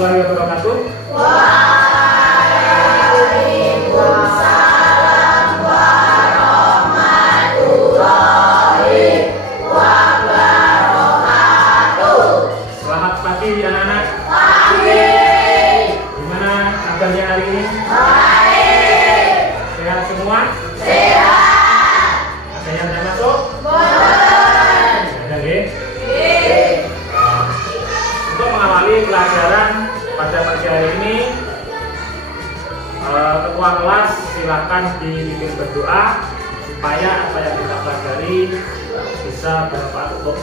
warahmatullahi wabarakatuh. Waalaikumsalam warahmatullahi wabarakatuh. Selamat pagi anak-anak. Pagi. Gimana kabarnya hari ini? Baik. Sehat semua? Sehat. Ada yang sudah masuk? Boten. Ada nggih? Nggih. Untuk mengawali pelajaran pada pagi hari ini, ketua kelas silakan dibimbing berdoa supaya apa yang kita pelajari bisa bermanfaat untuk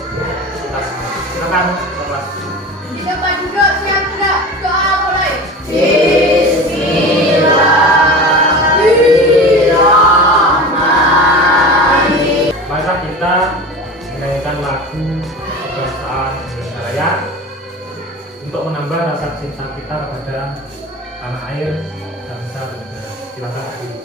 kita semua. Silakan kelas. Di depan duduk, siap tidak? Doa mulai. Bismillahirrahmanirrahim. Maka kita menyanyikan lagu kebangsaan Indonesia Raya untuk menambah rasa cinta kita kepada tanah air, bangsa dan negara. Silakan berdiri.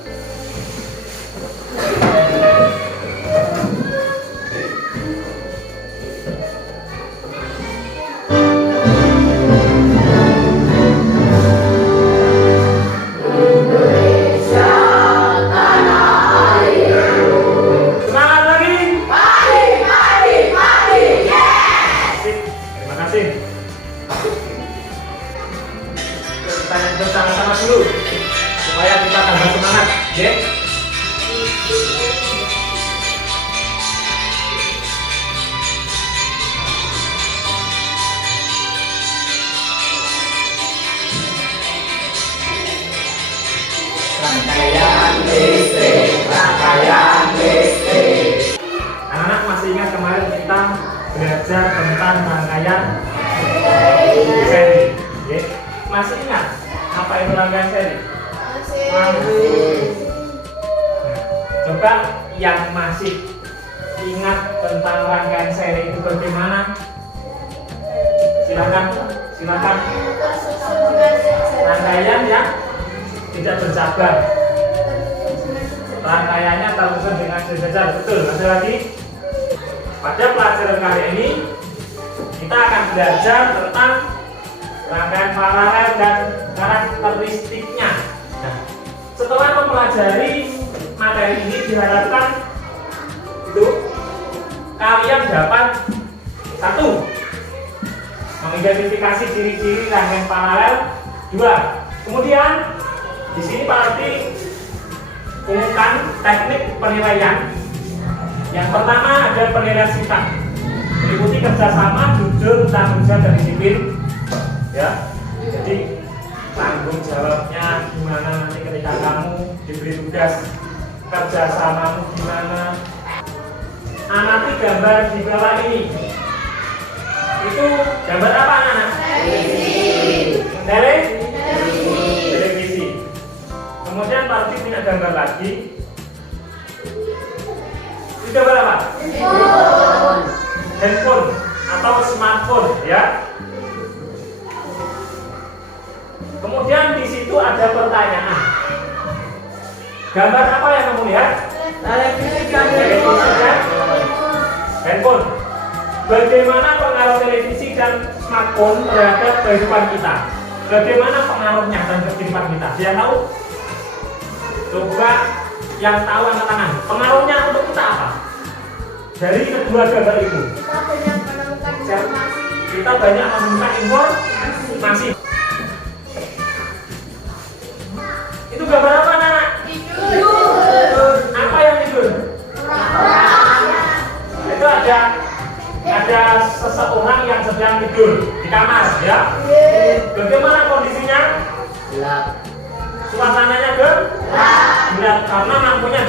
Indonesia tanah airku. Semangat lagi. Mari, mari, mari. Yes. Asik. Terima kasih. Kita nyanyi sama-sama dulu supaya kita tambah semangat, ya. Rangkaian listrik, rangkaian listrik. Anak-anak masih ingat kemarin kita belajar tentang rangkaian seri, ya? Masih ingat apa itu rangkaian seri? Masih. Nah, coba yang masih ingat tentang rangkaian seri itu bagaimana? Silakan, silakan. Rangkaian yang tidak bercabang. Rangkaiannya tersusun dengan sejajar, betul. Masih lagi. Pada pelajaran kali ini kita akan belajar tentang rangkaian paralel dan karakteristiknya. Nah, setelah mempelajari materi ini diharapkan itu kalian dapat satu, mengidentifikasi ciri-ciri rangkaian paralel. Dua, kemudian di sini Pak Arti umumkan teknik penilaian. Yang pertama ada penilaian sikap, meliputi kerjasama, jujur, tanggung jawab, dan disiplin. Ya, jadi tanggung jawabnya gimana nanti ketika kamu diberi tugas, kerjasamamu gimana. Amati gambar di bawah ini. Itu gambar apa anak-anak? Televisi. Kemudian Pak Arti punya gambar lagi. Itu gambar apa? Handphone atau smartphone, ya. Kemudian di situ ada pertanyaan. Gambar apa yang kamu lihat? Televisi dan handphone. Bagaimana pengaruh televisi dan smartphone terhadap kehidupan kita? Bagaimana pengaruhnya terhadap kehidupan kita? Dia tahu? Coba yang tahu angkat tangan. Pengaruhnya untuk kita apa? Dari kedua gambar itu. Kita banyak menemukan informasi. Kita banyak menemukan informasi. Itu gambar apa, anak? Tidur. Apa yang tidur? Itu ada seseorang yang sedang tidur di kamar, ya. Bagaimana kondisinya? Gelap. Suasananya gelap karena lampunya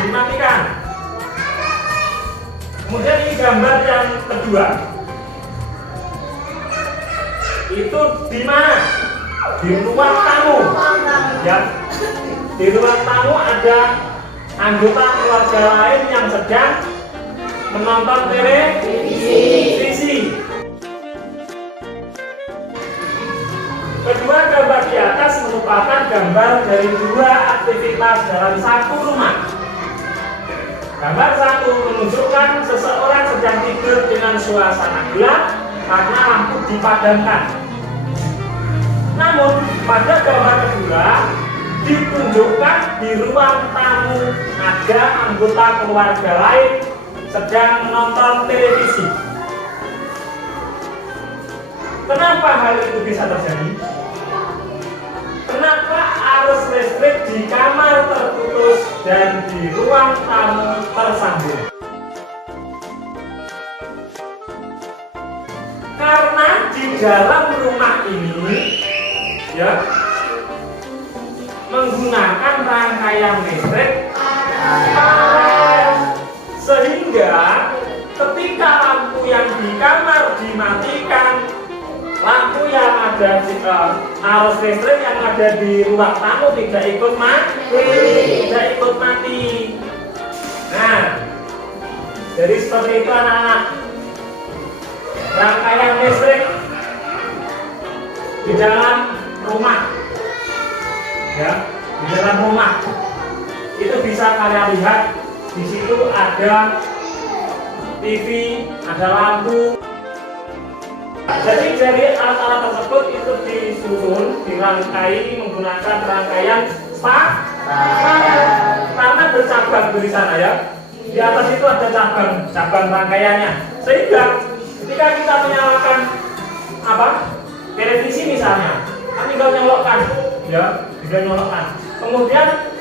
dimatikan. Kemudian ini gambar yang kedua. Itu di mana? Di ruang tamu. Ya. Di ruang tamu ada anggota keluarga lain yang sedang menonton televisi. Kedua gambar di atas merupakan gambar dari dua aktivitas dalam satu rumah. Gambar satu menunjukkan seseorang sedang tidur dengan suasana gelap karena lampu dipadamkan. Namun pada gambar kedua ditunjukkan di ruang tamu ada anggota keluarga lain sedang menonton televisi. Kenapa hal itu bisa terjadi? Kenapa arus listrik di kamar terputus dan di ruang tamu tersambung? Karena di dalam rumah ini ya menggunakan rangkaian listrik sehingga ketika lampu yang di kamar dimatikan, lampu yang ada di arus listrik yang ada di ruang tamu tidak ikut mati. Nah, jadi seperti itu anak-anak. Rangkaian listrik di dalam rumah, ya, di dalam rumah itu bisa kalian lihat. Di situ ada TV, ada lampu. Jadi dari alat-alat tersebut itu disusun, dirangkai menggunakan rangkaian karena bercabang di sana ya. Di atas itu ada cabang rangkaiannya. Sehingga ketika kita menyalakan televisi misalnya, kan tinggal nyolokkan, ya, tinggal nyolokkan. Kemudian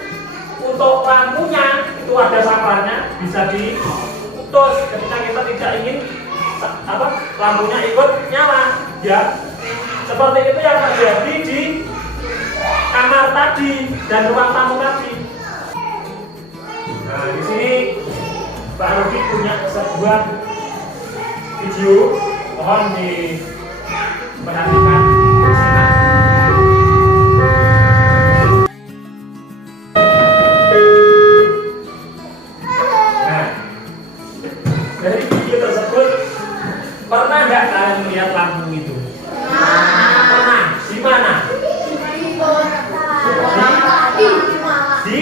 untuk lampunya itu ada saparnya, bisa diputus ketika kita tidak ingin lampunya ikut nyala, ya. Seperti itu yang terjadi di kamar tadi dan ruang tamu tadi. Nah, di sini Pak Rudi punya sebuah video, mohon diperhatikan. Dari video tersebut, pernah nggak kalian melihat lampu itu? Pernah. Di mana? Di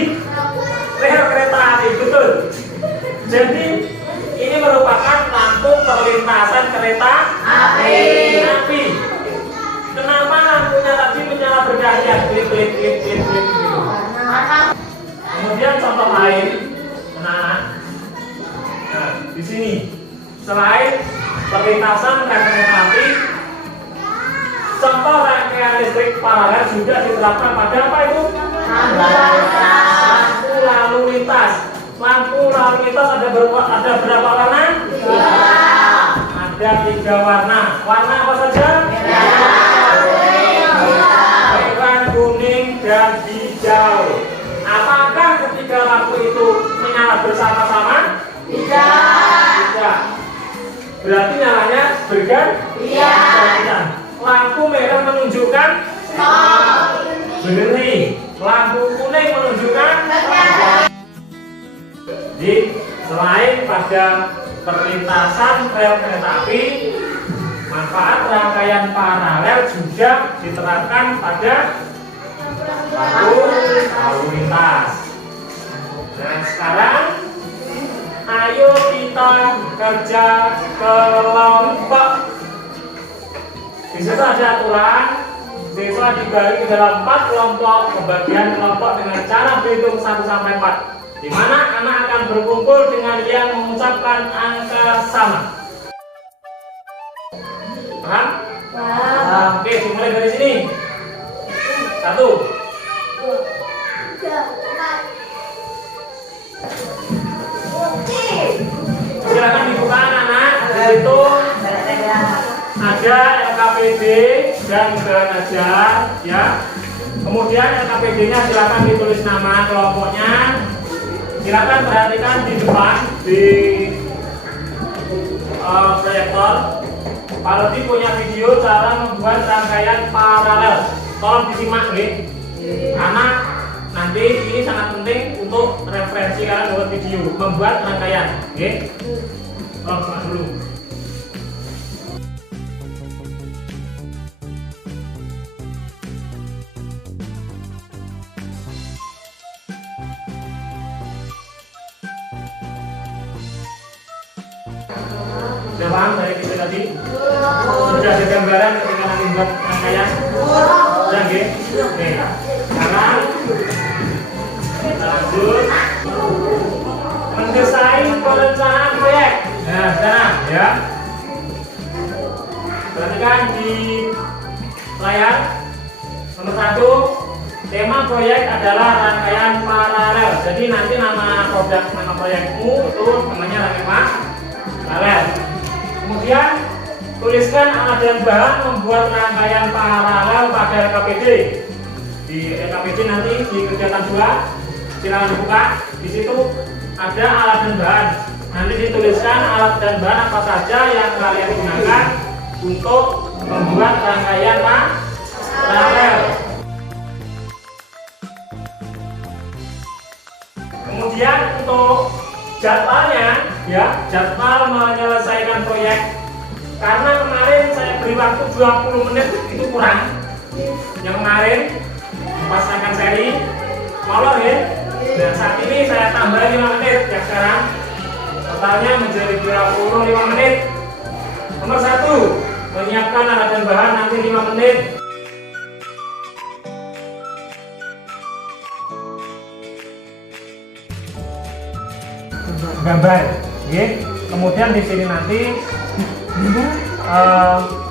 rel kereta api, betul. Jadi ini merupakan lampu perlintasan kereta api. Kenapa lampunya tadi menyala bergantian? Klip gitu. Kemudian contoh lain, anak-anak. Nah, di sini selain perlintasan rel kereta api, contoh rangkaian listrik paralel juga diterapkan pada apa itu? Lampu lalu lintas. Lampu lalu lintas ada berapa warna? Ada 3 warna. Warna apa saja? Merah, kuning, dan hijau. Apakah ketika lampu itu menyala bersama-sama? Tidak. Berarti nyalanya bergantian. Lampu merah menunjukkan berhenti. Lampu kuning menunjukkan. Jadi selain pada perlintasan rel kereta api, manfaat rangkaian paralel juga diterapkan pada lampu lalu lintas. Nah, sekarang ayo kita kerja kelompok. Di situ ada aturan, siswa dibagi ke dalam 4 kelompok. Pembagian kelompok dengan cara berhitung 1 sampai 4, di mana anak akan berkumpul dengan yang mengucapkan angka sama. Paham? Oke, dimulai dari sini. 1. Silakan dibuka anak-anak. Itu ada LKPD dan bahan ajar, ya. Kemudian LKPD-nya silakan ditulis nama kelompoknya. Silakan perhatikan di depan di proyektor. Pak Rudi punya video cara membuat rangkaian paralel. Tolong disimak, karena nanti ini sangat penting untuk referensi kalian buat video membuat rangkaian. Tolong simak dulu. Sudah paham dari video tadi? Sudah ada gambaran ketika nanti buat rangkaian? Udah nggih? Oke. Sekarang kita lanjut mendesain perencanaan proyek. Nah, sekarang ya. Perhatikan di layar. Nomor 1, tema proyek adalah rangkaian paralel. Jadi nanti nama proyekmu itu namanya rangkaian paralel. Kemudian tuliskan alat dan bahan membuat rangkaian paralel pada LKPD. Di LKPD nanti di kegiatan 2 silakan buka. Di situ ada alat dan bahan. Nanti dituliskan alat dan bahan apa saja yang kalian gunakan untuk membuat rangkaian paralel. Kemudian untuk jadwalnya, ya, jadwal menyelesaikan proyek. Karena kemarin saya beri waktu 20 menit itu kurang. Yang kemarin pasangkan seri molor ya. Dan saat ini saya tambah 5 menit ya sekarang. Totalnya menjadi 25 menit. Nomor 1, menyiapkan alat dan bahan nanti 5 menit. Gambar, ya. Kemudian di sini nanti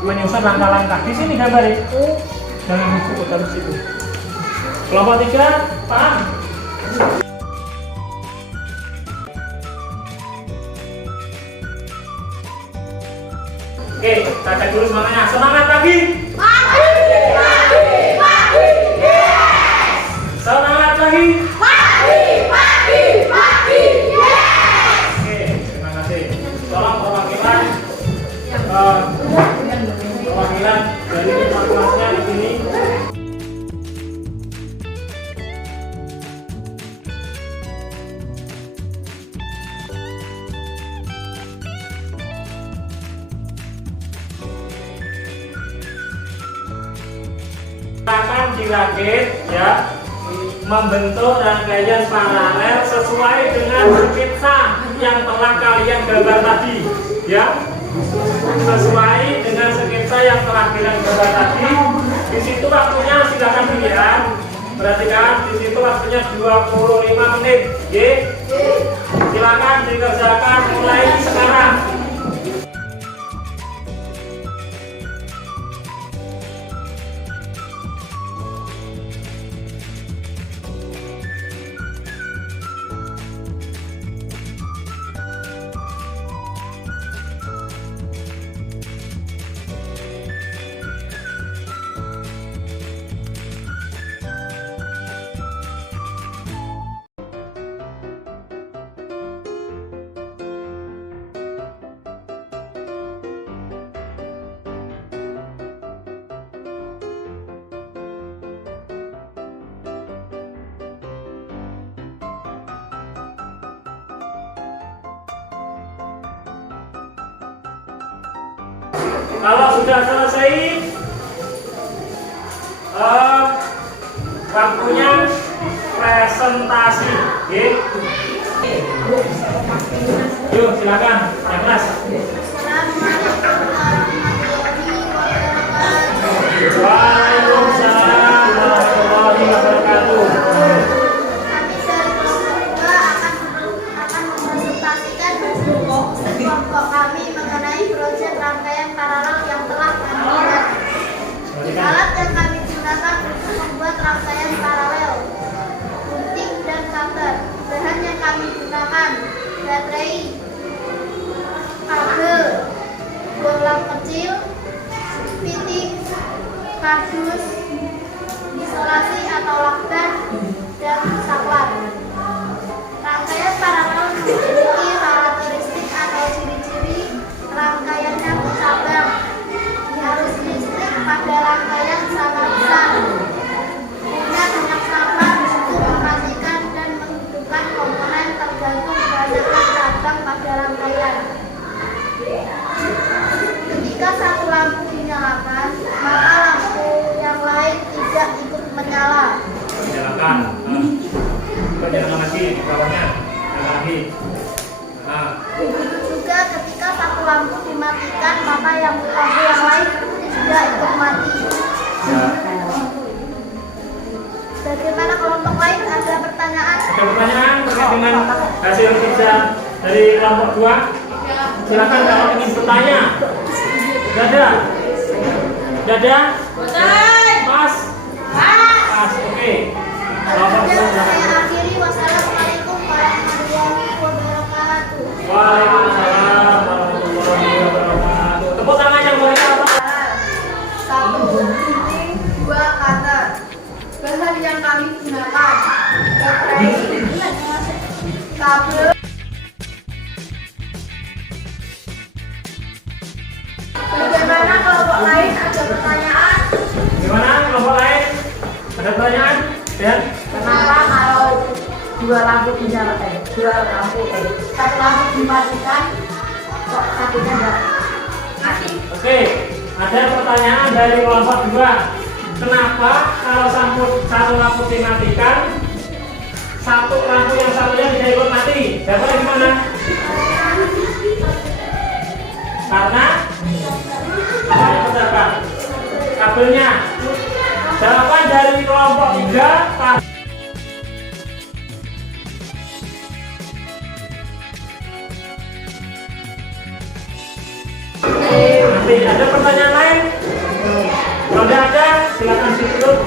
menyusun langkah-langkah. Di sini gambar ya. Jangan lupa taruh situ. Kelompok 3, paham? Oke, kita cek dulu semangatnya. Semangat lagi. Semangat lagi. Oke, terima kasih. Tolong perwakilan dari kelasnya di sini. Akan dirakit ya, membentuk rangkaian paralel sesuai dengan skitsa yang telah kalian gambar tadi ya, sesuai dengan skitsa yang telah kalian gambar tadi. Di situ waktunya silakan dilihat, perhatikan di situ waktunya 25 menit ya. Silakan dikerjakan mulai sekarang. Kalau sudah selesai, waktunya presentasi. Yuk silakan, yang kelas. Waalaikumsalam warahmatullahi wabarakatuh. Kelompok kami mengenai proyek rangkaian paralel yang telah kami buat. Alat yang kami gunakan untuk membuat rangkaian paralel, gunting dan cutter. Bahan yang kami gunakan: baterai, kabel, bola kecil, pitik, kardus, isolasi atau lakban, dan saklar. Rangkaian paralel memiliki karakteristik atau ciri-ciri rangkaiannya bercabang. Arus listrik pada rangkaian sangat besar. Punya banyak sampah untuk mematikan dan menghidupkan komponen tergantung banyaknya cabang pada rangkaian. Ketika satu lampu dinyalakan, maka lampu yang lain tidak ikut menyala. Silakan. Jangan lagi di bawahnya, jangan lagi. Begitu juga ketika satu lampu dimatikan, maka yang lampu yang lain juga ikut mati. pertanyaan? Ada pertanyaan terkait dengan hasil kerja dari kelompok 2? Silakan kalau ingin bertanya. Tidak ada? Tidak ada? Mas? Mas, oke. Kelompok 2 Saya silakan. akhiri. Wassalamualaikum warahmatullahi wabarakatuh. Waalaikumsalam warahmatullahi wabarakatuh. Tepuk tangan yang meriah. 1. Gunting, 2. Cutter. Bahan yang kami gunakan: baterai, kabel. Bagaimana kelompok lain? Ada pertanyaan? Gimana kelompok lain? Ada pertanyaan? Dan Kenapa kalau dua lampu satu lampu dimatikan kok satunya enggak mati? oke, ada pertanyaan dari kelompok 2. Kenapa kalau satu lampu dimatikan, satu lampu yang satunya tidak ikut mati? Jawabannya gimana? Karena apa yang terdapat? Kabelnya. Jawaban dari kelompok 3. Nanti ada pertanyaan lain? Kalau tidak ada, silakan ditutup.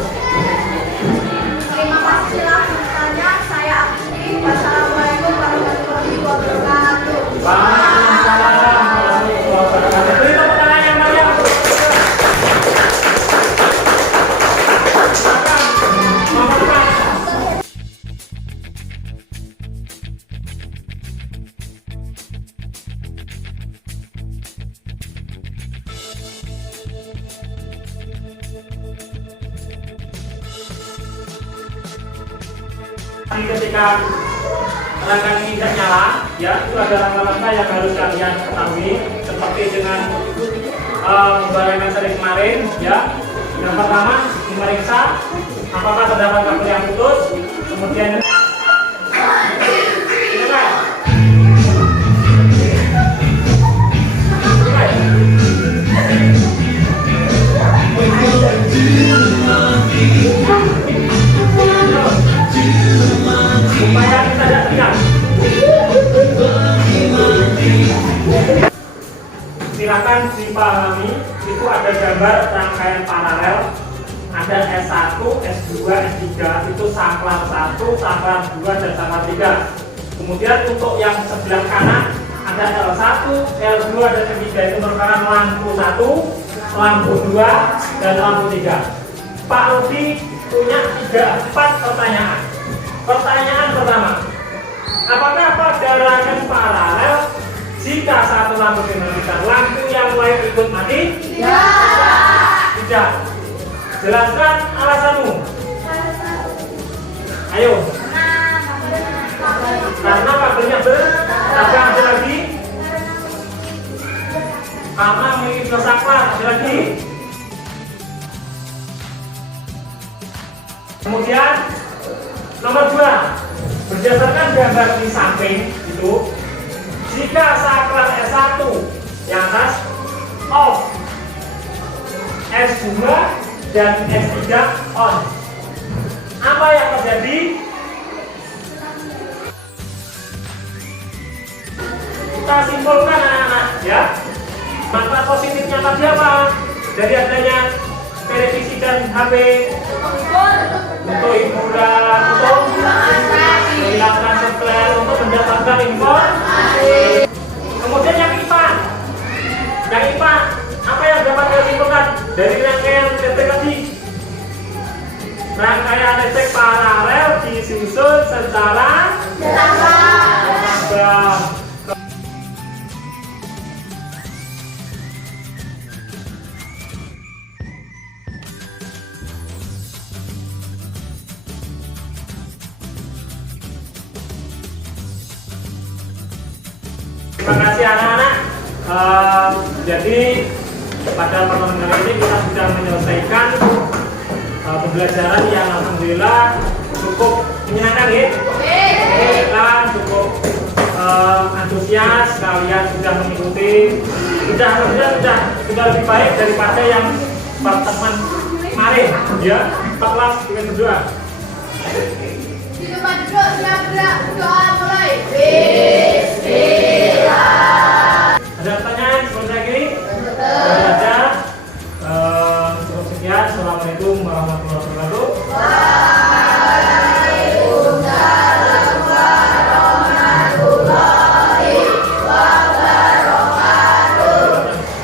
Terima kasih telah bertanya. Saya akhiri. Wassalamualaikum warahmatullahi wabarakatuh. Waalaikumsalam warahmatullahi wabarakatuh. Beri tepuk tangan yang meriah. Silakan, nomor 4. Ketika rangka ini tidak nyala, ya itu ada langkah-langkah yang harus kalian ketahui, seperti dengan pembarengan seri kemarin, ya. Yang pertama memeriksa apakah terdapat kabel yang putus, kemudian supaya kita tidak teriak. Silakan dipahami, itu ada gambar rangkaian paralel, ada S1, S2, S3, itu saklar 1, saklar 2, dan saklar 3. Kemudian untuk yang sebelah kanan ada L1, L2, dan L3, itu merupakan lampu 1, lampu 2, dan lampu 3. Pak Rudi punya 4 pertanyaan. Pertanyaan pertama, apakah pada rangkaian paralel jika satu lampu dimatikan, lampu yang lain ikut mati? Tidak. Jelaskan alasanmu. Ayo. Karena kabelnya ada lagi. Karena memiliki saklar, ada lagi. Kemudian nomor 2, berdasarkan gambar di samping itu, jika saklar S1 yang atas off, S2 dan S3 on, apa yang terjadi? Kita simpulkan anak-anak, ya. Manfaat positifnya tadi apa? Dari adanya televisi dan HP untuk hiburan, untuk menghilangkan stres, untuk mendapatkan informasi. Kemudian yang IPA, apa yang dapat kita simpulkan dari rangkaian listrik tadi? Rangkaian listrik paralel disusun secara beragam. Terima kasih anak-anak. Jadi pada pertemuan kali ini kita sudah menyelesaikan pembelajaran yang alhamdulillah cukup menyenangkan, ya. Kita cukup antusias, kalian sudah mengikuti, sudah lebih baik daripada yang pertemuan kemarin, ya. Kelas dengan berdua. Di tempat duduk siap gerak, doa mulai. Bismillah.